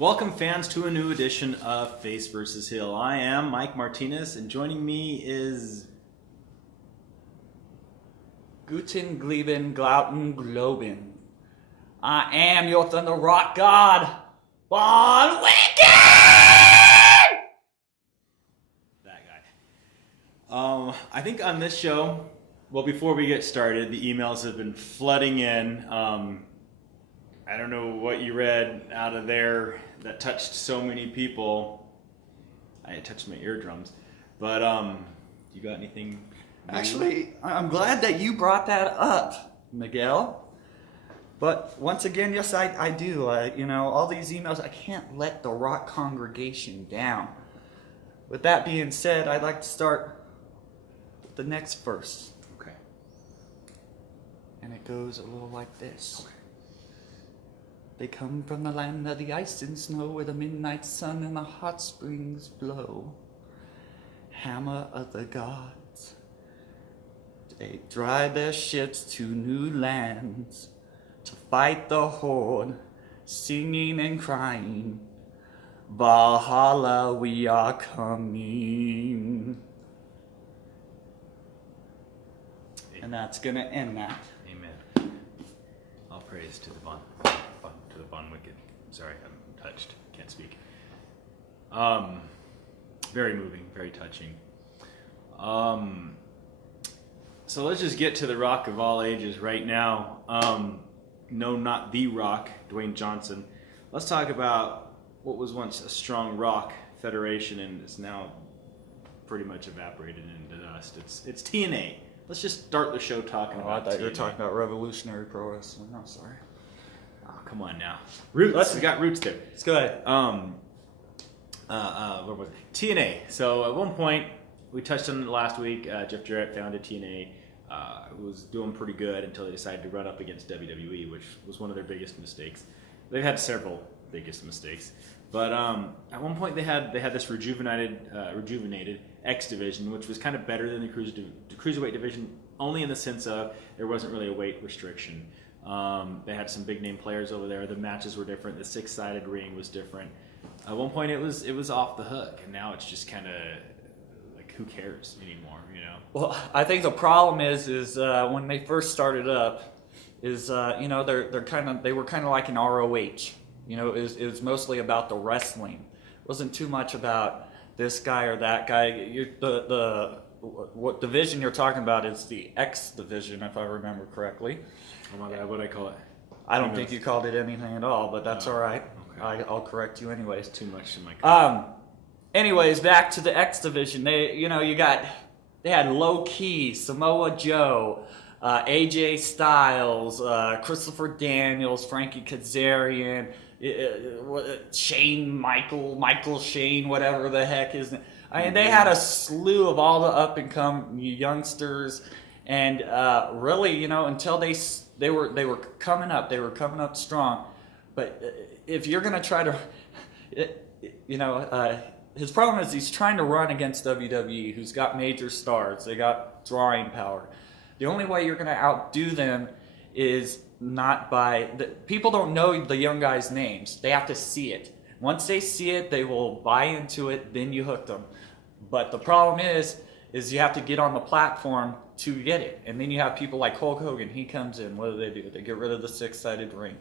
Welcome, fans, to a new edition of Face vs. Heel. I am Mike Martinez, and joining me is... Guten Gleben Glauten Globen. I am your Thunder Rock God, Von Wicked! That guy. I think on this show, well, before we get started, the emails have been flooding in. I don't know what you read out of there that touched so many people. It touched my eardrums. But you got anything? Actually, I'm glad that you brought that up, Miguel. But once again, yes, I do. All these emails, I can't let the Rock congregation down. With that being said, I'd like to start with the next verse. Okay. And it goes a little like this. Okay. They come from the land of the ice and snow, where the midnight sun and the hot springs blow. Hammer of the gods. They drive their ships to new lands to fight the horde, singing and crying, Valhalla, we are coming. And that's gonna end that. Amen. All praise to the Von Wicked. Sorry, I'm touched. Can't speak. Very moving, very touching. So let's just get to the Rock of all ages right now. No, not the Rock, Dwayne Johnson. Let's talk about what was once a strong Rock federation and is now pretty much evaporated into dust. It's TNA. Let's just start the show talking about I thought TNA. you were talking about Revolutionary Pro Wrestling. I'm sorry. Oh, come on now. Roots. We got roots there. Let's go ahead. Where was it? TNA. So at one point, we touched on it last week. Jeff Jarrett founded TNA. It was doing pretty good until they decided to run up against WWE, which was one of their biggest mistakes. They've had several biggest mistakes, but at one point they had this rejuvenated X division, which was kind of better than the cruiserweight division, only in the sense of there wasn't really a weight restriction. They had some big name players over there. The matches were different. The six-sided ring was different. At one point, it was off the hook, and now it's just kind of like, who cares anymore, you know? Well, I think the problem is when they first started up, they were kind of like an ROH. It was mostly about the wrestling. It wasn't too much about this guy or that guy. What division you're talking about is the X division, if I remember correctly. Oh my God, what'd I call it? I don't think you called it anything at all, but that's all right. Okay. I'll correct you anyways. Too much in my Anyways, back to the X division. They had Low Key, Samoa Joe, AJ Styles, Christopher Daniels, Frankie Kazarian, Shane, Michael Shane, whatever the heck his name. I mean, they had a slew of all the up and coming youngsters, and really, until they were coming up, they were coming up strong. But if you're gonna try to, his problem is he's trying to run against WWE, who's got major stars. They got drawing power. The only way you're gonna outdo them is not by people don't know the young guys' names. They have to see it. Once they see it, they will buy into it. Then you hook them. But the problem is you have to get on the platform to get it. And then you have people like Hulk Hogan. He comes in. What do? They get rid of the six-sided ring.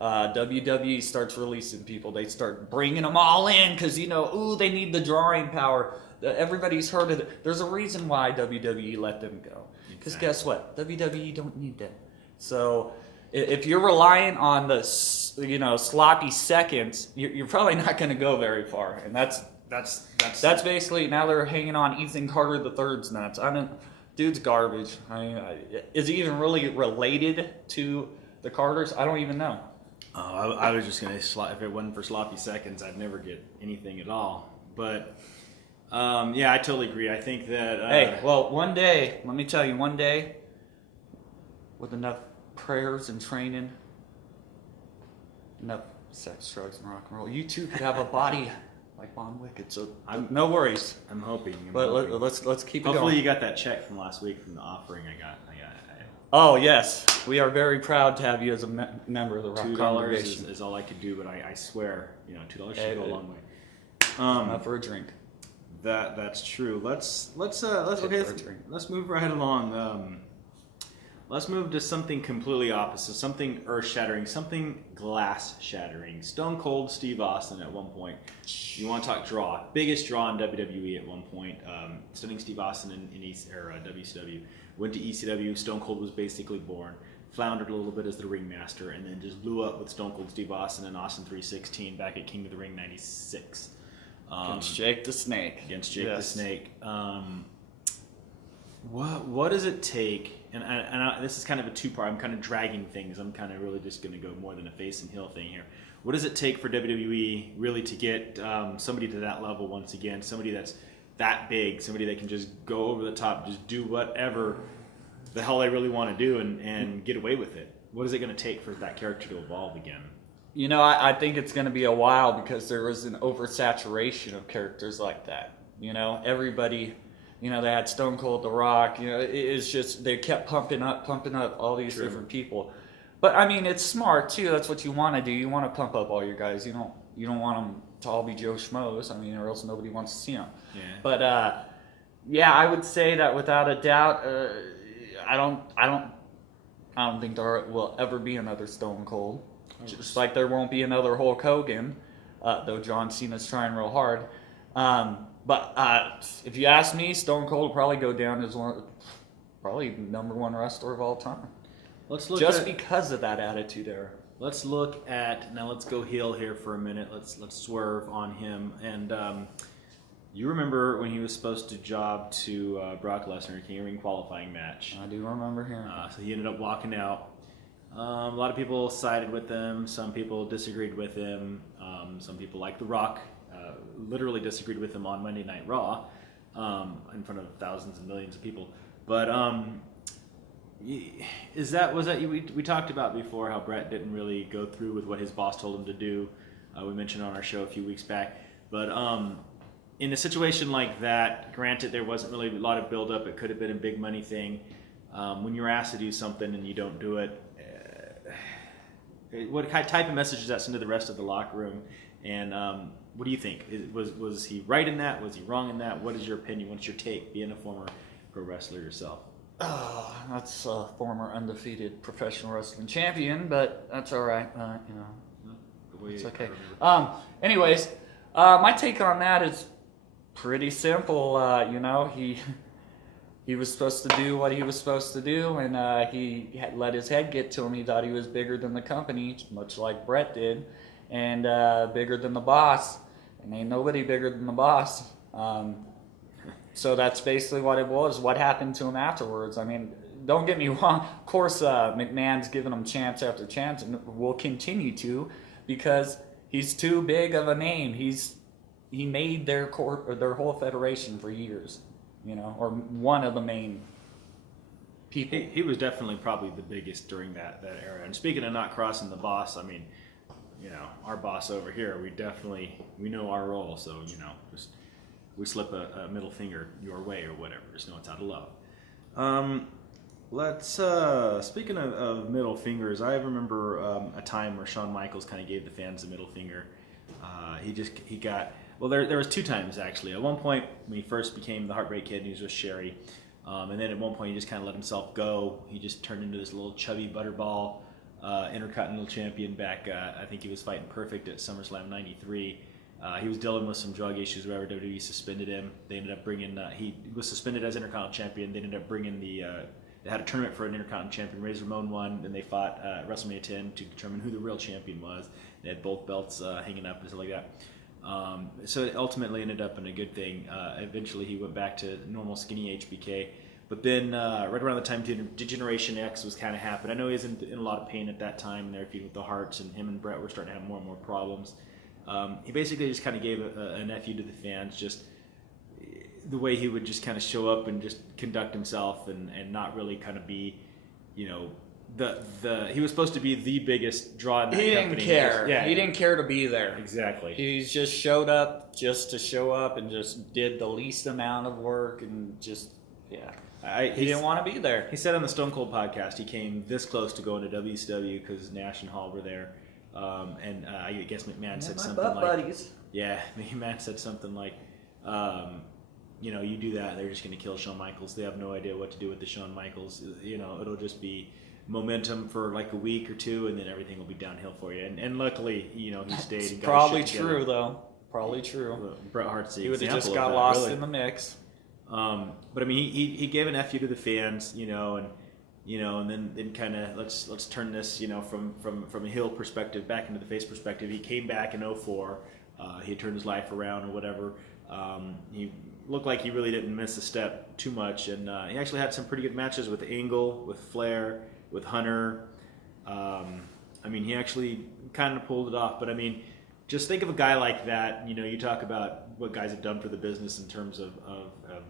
WWE starts releasing people. They start bringing them all in because, they need the drawing power. Everybody's heard of it. There's a reason why WWE let them go. Because guess what? WWE don't need them. So if you're relying on the sloppy seconds, you're probably not going to go very far. And that's basically, now they're hanging on Ethan Carter III's nuts. Dude's garbage. Is he even really related to the Carters? I don't even know. Oh, I was just going to say, if it wasn't for sloppy seconds, I'd never get anything at all. But, yeah, I totally agree. I think that... one day, let me tell you, one day, with enough prayers and training, enough sex, drugs, and rock and roll, you too could have a body like Von Wicked. So no worries. I'm hoping. Let's keep it going. Hopefully you got that check from last week from the offering I got. Oh, yes. We are very proud to have you as a member of the Rock $2 congregation. is all I could do, but I swear, $2 should go a long way. Enough for a drink. That's true. Let's For a drink. let's move right along. Let's move to something completely opposite, something earth-shattering, something glass-shattering. Stone Cold Steve Austin at one point. You want to talk draw? Biggest draw in WWE at one point. Stunning Steve Austin in WCW. Went to ECW. Stone Cold was basically born. Floundered a little bit as the ringmaster, and then just blew up with Stone Cold Steve Austin and Austin 316 back at King of the Ring '96. Against Jake the Snake. The Snake. What does it take? And this is kind of a two-part. I'm kind of dragging things. I'm kind of really just going to go more than a face and heel thing here. What does it take for WWE really to get somebody to that level once again? Somebody that's that big, somebody that can just go over the top, just do whatever the hell they really want to do and get away with it. What is it going to take for that character to evolve again? I think it's going to be a while because there was an oversaturation of characters like that. Everybody, they had Stone Cold, The Rock. It's just they kept pumping up all these different people. But I mean, it's smart too. That's what you want to do. You want to pump up all your guys. You don't want them to all be Joe Schmoes. I mean, or else nobody wants to see them. Yeah. But I would say that without a doubt, I don't think there will ever be another Stone Cold. Just like there won't be another Hulk Hogan, though John Cena's trying real hard. But if you ask me, Stone Cold will probably go down as probably number one wrestler of all time. Let's look because of that attitude era. Let's go heel here for a minute. Let's swerve on him. And you remember when he was supposed to job to Brock Lesnar, King of Ring qualifying match? I do remember him. So he ended up walking out. A lot of people sided with him. Some people disagreed with him. Some people, like The Rock, literally disagreed with him on Monday Night Raw in front of thousands and millions of people. But we talked about before how Brett didn't really go through with what his boss told him to do. We mentioned on our show a few weeks back. But in a situation like that, granted there wasn't really a lot of build-up. It could have been a big money thing. When you're asked to do something and you don't do it, what type of message does that send to the rest of the locker room? And what do you think? Was he right in that? Was he wrong in that? What is your opinion? What's your take, being a former pro wrestler yourself? That's a former undefeated professional wrestling champion, but that's all right. It's okay. Anyways, my take on that is pretty simple. He was supposed to do what he was supposed to do, and he had let his head get to him. He thought he was bigger than the company, much like Brett did, and bigger than the boss. And ain't nobody bigger than the boss. So that's basically what it was. What happened to him afterwards? I mean, don't get me wrong. Of course, McMahon's giving him chance after chance, and will continue to, because he's too big of a name. He made their whole federation for years. Or one of the main people. He was definitely probably the biggest during that era. And speaking of not crossing the boss, I mean, our boss over here, we know our role. So, just we slip a middle finger your way or whatever. Just know it's out of love. Speaking of middle fingers, I remember a time where Shawn Michaels kind of gave the fans the middle finger. There was two times actually. At one point when he first became the Heartbreak Kid, and he was with Sherry, and then at one point he just kind of let himself go. He just turned into this little chubby butterball Intercontinental Champion back. I think he was fighting Perfect at SummerSlam '93. He was dealing with some drug issues. Wherever WWE suspended him, they ended up bringing. He was suspended as Intercontinental Champion. They ended up bringing they had a tournament for an Intercontinental Champion. Razor Ramon won, and they fought at WrestleMania 10 to determine who the real champion was. They had both belts hanging up and stuff like that. So it ultimately ended up in a good thing. Eventually he went back to normal skinny HBK. But then right around the time Degeneration X was kind of happening. I know he was in a lot of pain at that time, and they were feuding with the Hearts, and him and Brett were starting to have more and more problems. He basically just kind of gave an FU to the fans, just the way he would just kind of show up and just conduct himself and not really kind of be, he was supposed to be the biggest draw in that company. He didn't care. He didn't care to be there. Exactly. He just showed up just to show up and just did the least amount of work and just, yeah. He didn't want to be there. He said on the Stone Cold podcast he came this close to going to WCW because Nash and Hall were there. I guess McMahon said something like, buddies. Yeah, McMahon said something like, you do that, they're just going to kill Shawn Michaels. They have no idea what to do with the Shawn Michaels. It'll just be momentum for like a week or two, and then everything will be downhill for you. And luckily, he stayed. It's and got probably his shit true, together. though. Probably true. Bret Hart's the He would have just example got of that, lost really. in the mix. But I mean, he gave an FU to the fans, and then kind of let's turn this, from a heel perspective back into the face perspective. He came back in 2004. He had turned his life around or whatever. He looked like he really didn't miss a step too much, and he actually had some pretty good matches with Angle, with Flair, with Hunter. He actually kind of pulled it off. But I mean, just think of a guy like that. You talk about what guys have done for the business in terms of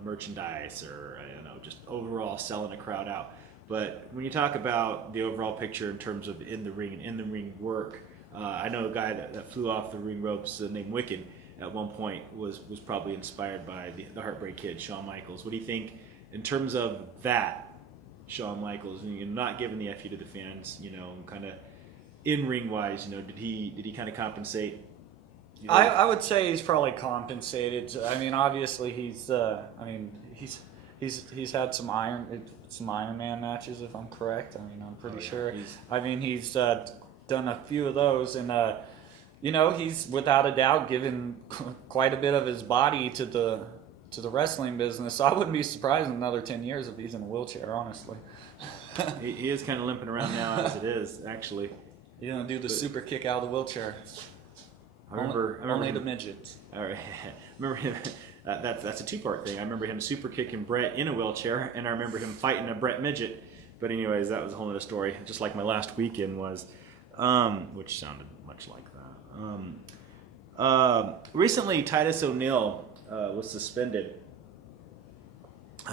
merchandise or just overall selling a crowd out. But when you talk about the overall picture in terms of in the ring work, I know a guy that flew off the ring ropes named Wicked at one point was probably inspired by the Heartbreak Kid, Shawn Michaels. What do you think in terms of that, Shawn Michaels? Not giving the FU to the fans, kind of in ring wise, did he kind of compensate? I would say he's probably compensated. I mean, obviously he's had some Iron Man matches, if I'm correct. I'm pretty sure. He's done a few of those, and he's without a doubt given quite a bit of his body to the wrestling business. So I wouldn't be surprised in another 10 years if he's in a wheelchair, honestly. he is kind of limping around now as it is, actually. He's gonna do the super kick out of the wheelchair. I remember only him, the midgets. All right, I remember him. That's a two-part thing. I remember him super kicking Brett in a wheelchair, and I remember him fighting a Brett midget. But anyways, that was a whole other story. Just like my last weekend was, which sounded much like that. Recently, Titus O'Neil was suspended.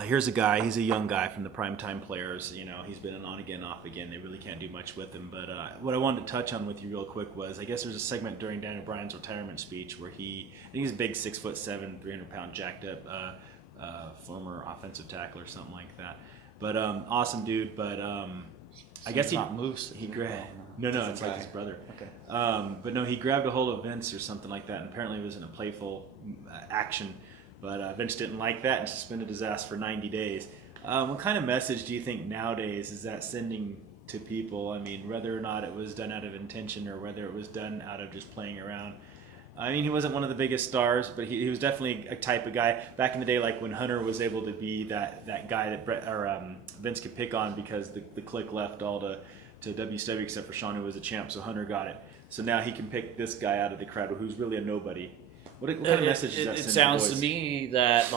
Here's a guy. He's a young guy from the Primetime Players. He's been an on again, off again. They really can't do much with him. But what I wanted to touch on with you real quick was, I guess there's a segment during Daniel Bryan's retirement speech where I think he's a big 6'7", 300-pound, jacked up former offensive tackle or something like that. But awesome dude. But I guess not Moose. He grabbed. No, it's like his brother. Okay. But no, he grabbed a hold of Vince or something like that, and apparently it was in a playful action. But Vince didn't like that and suspended his ass for 90 days. What kind of message do you think nowadays is that sending to people? Whether or not it was done out of intention or whether it was done out of just playing around. He wasn't one of the biggest stars, but he was definitely a type of guy. Back in the day, like when Hunter was able to be that guy that Vince could pick on because the clique left all to WCW except for Shawn, who was a champ, so Hunter got it. So now he can pick this guy out of the crowd who's really a nobody. What kind of message does that send? It sounds to me that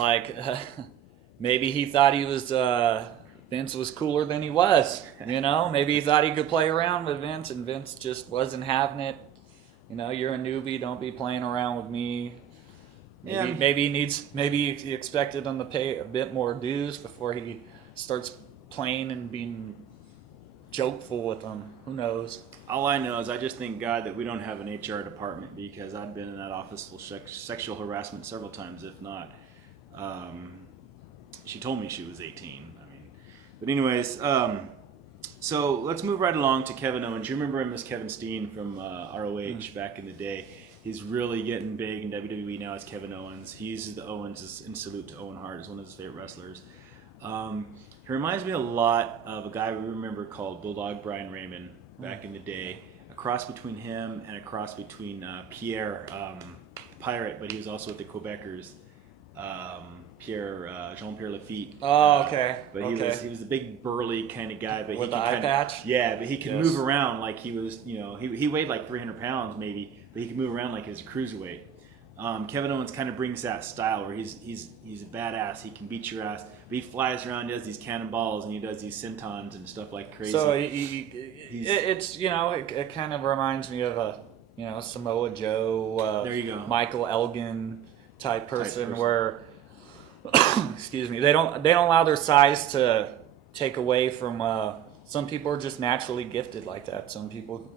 maybe he thought he was Vince was cooler than he was. Maybe he thought he could play around with Vince, and Vince just wasn't having it. You're a newbie. Don't be playing around with me. Maybe he expected him to pay a bit more dues before he starts playing and being jokeful with them. Who knows? All I know is I just thank God that we don't have an HR department, because I've been in that office for sexual harassment several times, if not. She told me she was 18. But anyways, so let's move right along to Kevin Owens. You remember him as Kevin Steen from ROH back in the day. He's really getting big in WWE now as Kevin Owens. He uses the Owens in salute to Owen Hart as one of his favorite wrestlers. He reminds me a lot of a guy we remember called Bulldog Brian Raymond back in the day. A cross between him and a cross between Pierre Pirate, but he was also with the Quebecers. Jean-Pierre Lafitte. Oh, okay. But he was a big burly kind of guy, but with he the eye patch. Yeah, but he could move around like he was. He weighed like 300 pounds maybe, but he could move around like he was a cruiserweight. Kevin Owens kind of brings that style where he's a badass. He can beat your ass, but he flies around, does these cannonballs, and he does these sentons and stuff like crazy. So it kind of reminds me of a Samoa Joe. There you go. Michael Elgin type person where. Excuse me. They don't allow their size to take away from. Some people are just naturally gifted like that. Some people,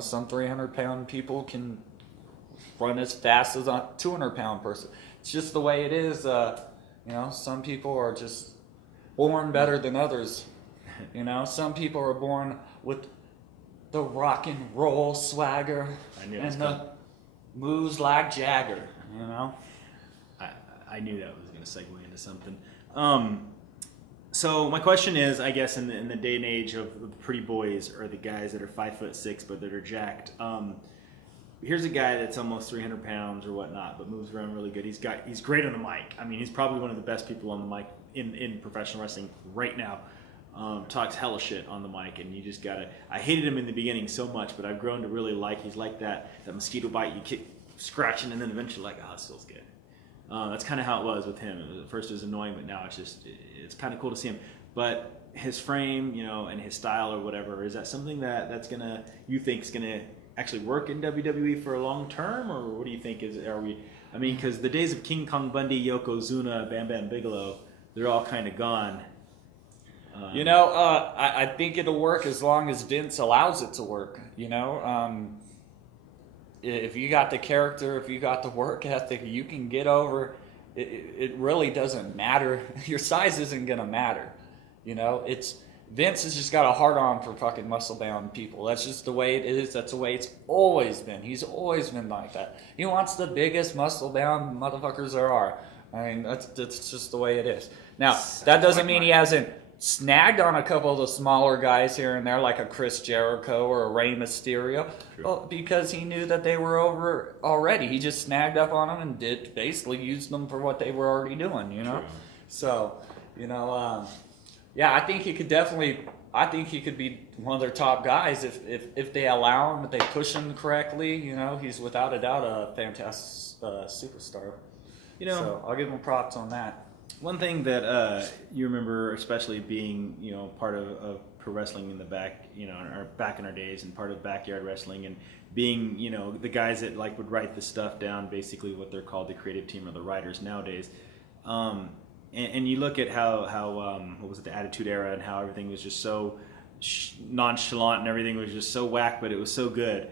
some 300-pound people can run as fast as a 200-pound person. It's just the way it is. Some people are just born better than others. You know, some people are born with the rock and roll swagger and the moves like Jagger. You know, I knew that was going to segue into something. So my question is, I guess in the day and age of the pretty boys or the guys that are 5'6" but that are jacked. Here's a guy that's almost 300 pounds or whatnot, but moves around really good. He's great on the mic. I mean, he's probably one of the best people on the mic in professional wrestling right now. Talks hella shit on the mic, and you just gotta. I hated him in the beginning so much, but I've grown to really like. He's like that mosquito bite. You keep scratching, and then eventually like, oh, it feels good. That's kind of how it was with him. At first it was annoying, but now it's kind of cool to see him. But his frame, you know, and his style or whatever, is that something you think is gonna actually work in WWE for a long term, or what do you think? I mean, because the days of King Kong Bundy, Yokozuna, Bam Bam Bigelow, they're all kind of gone. You know, I think it'll work as long as Vince allows it to work. You know, if you got the character, if you got the work ethic, you can get over. It really doesn't matter. Your size isn't gonna matter. You know, Vince has just got a hard on for fucking muscle-bound people. That's just the way it is. That's the way it's always been. He's always been like that. He wants the biggest muscle-bound motherfuckers there are. I mean, that's just the way it is. Now, that doesn't mean he hasn't snagged on a couple of the smaller guys here and there, like a Chris Jericho or a Rey Mysterio, well, because he knew that they were over already. He just snagged up on them and basically used them for what they were already doing, you know? True. So, you know, yeah, I think he could be one of their top guys if they allow him, if they push him correctly. You know, he's without a doubt a fantastic superstar. You know, so I'll give him props on that. One thing that you remember, especially being, you know, part of pro wrestling in the back, you know, or back in our days, and part of backyard wrestling, and being, you know, the guys that like would write the stuff down, basically what they're called the creative team or the writers nowadays. And you look at how what was it, the Attitude Era, and how everything was just so nonchalant and everything was just so whack, but it was so good.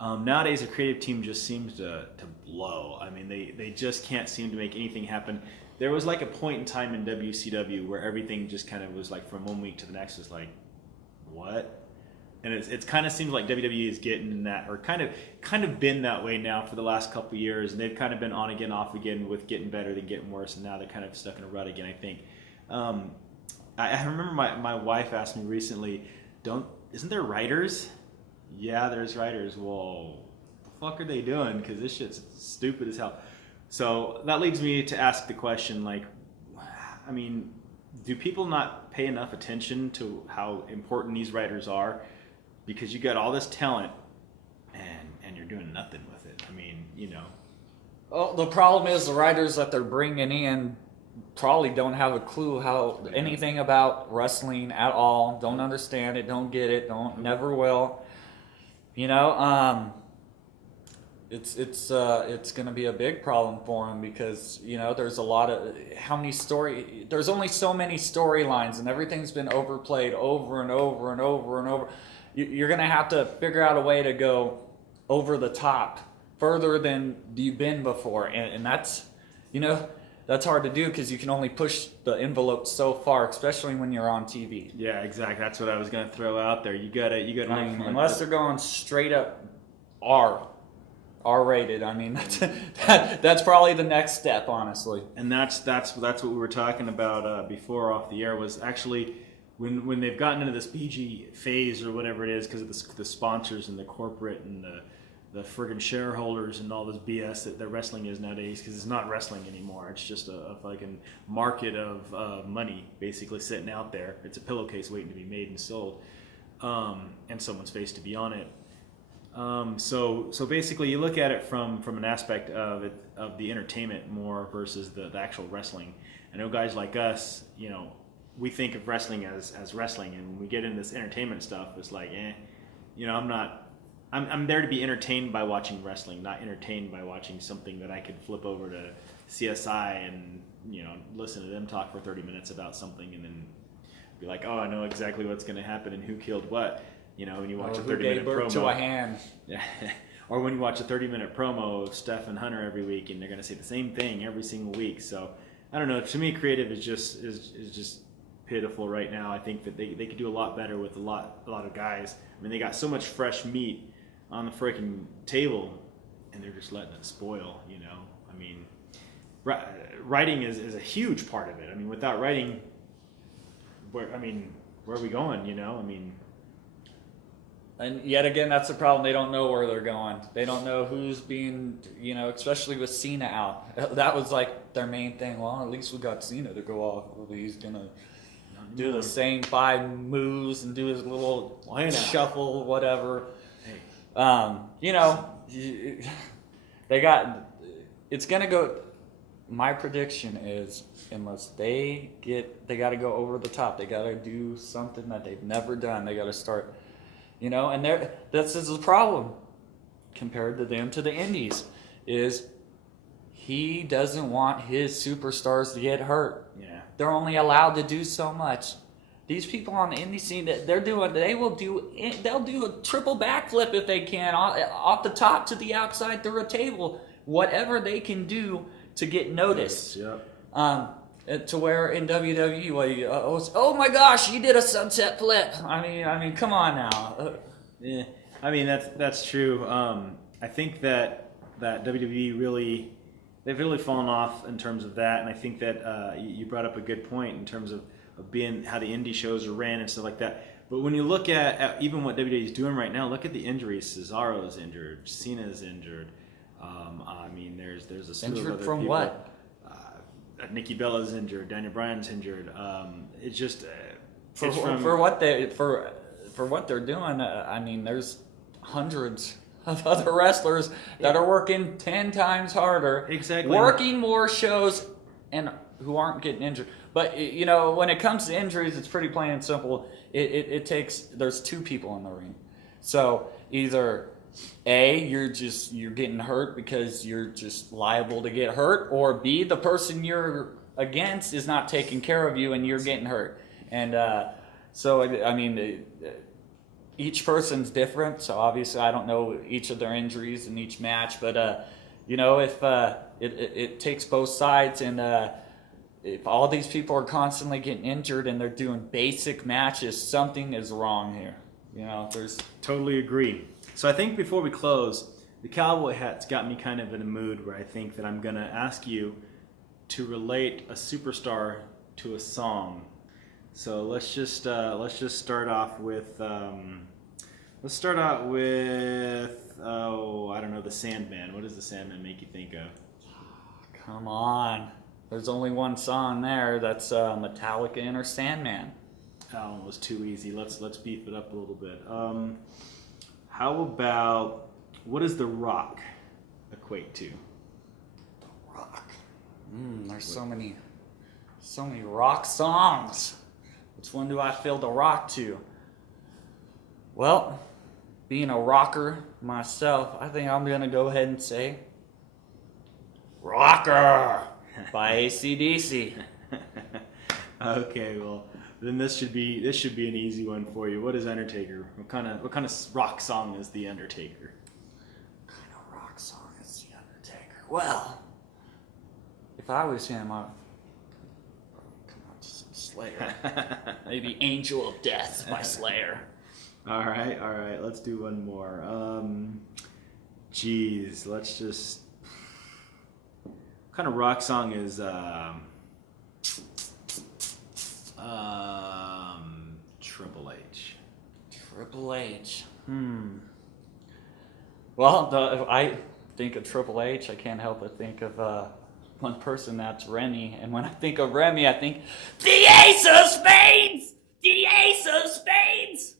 Nowadays, the creative team just seems to blow. I mean, they just can't seem to make anything happen. There was like a point in time in WCW where everything just kind of was like from one week to the next was like, what? And it's kind of seems like WWE is getting in that, or kind of been that way now for the last couple of years, and they've kind of been on again, off again, with getting better than getting worse, and now they're kind of stuck in a rut again, I think. I remember my wife asked me recently, isn't there writers? Yeah, there's writers. Well, the fuck are they doing? Because this shit's stupid as hell. So that leads me to ask the question, like, I mean, do people not pay enough attention to how important these writers are? Because you got all this talent and you're doing nothing with it. I mean, you know. Well, the problem is the writers that they're bringing in probably don't have a clue anything about wrestling at all. Don't understand it. Don't get it. Never will. You know, it's going to be a big problem for him because, you know, there's a lot of there's only so many storylines, and everything's been overplayed over and over and over and over. You're going to have to figure out a way to go over the top further than you've been before, and that's, you know, that's hard to do because you can only push the envelope so far, especially when you're on TV. Yeah, exactly. That's what I was going to throw out there. You got to unless they're going straight up R-rated. I mean, that's probably the next step, honestly. And that's what we were talking about before off the air, was actually when they've gotten into this PG phase or whatever it is, because of the sponsors and the corporate and the friggin' shareholders and all this BS that wrestling is nowadays, because it's not wrestling anymore. It's just a fucking market of money basically sitting out there. It's a pillowcase waiting to be made and sold, and someone's face to be on it. So basically, you look at it from an aspect of the entertainment more versus the actual wrestling. I know guys like us, you know, we think of wrestling as wrestling, and when we get into this entertainment stuff, it's like, you know, I'm there to be entertained by watching wrestling, not entertained by watching something that I could flip over to CSI and, you know, listen to them talk for 30 minutes about something and then be like, oh, I know exactly what's going to happen and who killed what. You know, when you watch a 30-minute promo. To a hand. Yeah. Or when you watch a 30-minute promo of Steph and Hunter every week, and they're going to say the same thing every single week. So, I don't know. To me, creative is just pitiful right now. I think that they could do a lot better with a lot of guys. I mean, they got so much fresh meat on the freaking table, and they're just letting it spoil. You know, I mean, writing is a huge part of it. I mean, without writing, where are we going? You know, I mean. And yet again, that's the problem. They don't know where they're going. They don't know who's being, you know, especially with Cena out. That was like their main thing. Well, at least we got Cena to go off. He's going to do the same 5 moves and do his little shuffle, whatever. Hey. You know, it's going to go, my prediction is unless they got to go over the top. They got to do something that they've never done. They got to start. You know, and this is the problem compared to them to the indies, is he doesn't want his superstars to get hurt. Yeah. They're only allowed to do so much. These people on the indie scene, they'll do a triple backflip if they can, off the top to the outside through a table, whatever they can do to get noticed. Yep. To where in WWE, oh my gosh, you did a sunset flip. I mean, come on now. Yeah, I mean that's true. I think that WWE they've really fallen off in terms of that, and I think that you brought up a good point in terms of being how the indie shows are ran and stuff like that. But when you look at even what WWE is doing right now, look at the injuries. Cesaro's injured, Cena's injured. I mean, there's a slew of injured other from people. what? Nikki Bella's injured. Daniel Bryan's injured. It's just for what they're doing. I mean, there's hundreds of other wrestlers that are working 10 times harder, exactly, working more shows, and who aren't getting injured. But you know, when it comes to injuries, it's pretty plain and simple. There's 2 people in the ring, so either A, you're getting hurt because you're just liable to get hurt, or B, the person you're against is not taking care of you and you're getting hurt. And so, I mean, each person's different, so obviously I don't know each of their injuries in each match, but you know, if it takes both sides, and if all these people are constantly getting injured and they're doing basic matches, something is wrong here. You know, totally agree. So I think before we close, the cowboy hat's got me kind of in a mood where I think that I'm going to ask you to relate a superstar to a song. So let's just start off with I don't know, the Sandman. What does the Sandman make you think of? Come on, there's only one song there. That's Metallica Inner Sandman. That one was too easy. Let's beef it up a little bit. How about, what does The Rock equate to? The Rock. There's so many rock songs. Which one do I feel The Rock to? Well, being a rocker myself, I think I'm going to go ahead and say Rocker by AC/DC. Okay, well, then this should be an easy one for you. What is Undertaker? What kind of rock song is The Undertaker? What kind of rock song is The Undertaker? Well, if I was him, come on, just some Slayer. Maybe Angel of Death by Slayer. All right. Let's do one more. Let's just. What kind of rock song is Triple H? Triple H. Well, if I think of Triple H, I can't help but think of one person, that's Remy. And when I think of Remy, I think the Ace of Spades! The Ace of Spades!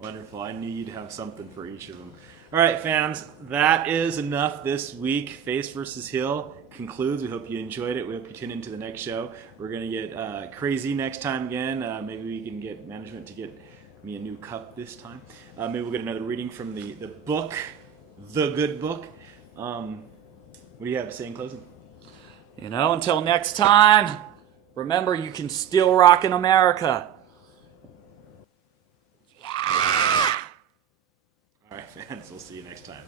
Wonderful. I knew you'd have something for each of them. All right, fans, that is enough this week. Face versus Heel concludes. We hope you enjoyed it. We hope you tune into the next show. We're going to get crazy next time again. Maybe we can get management to get me a new cup this time. Maybe we'll get another reading from the book, The Good Book. What do you have to say in closing? You know, until next time, remember, you can still rock in America. All right, fans, we'll see you next time.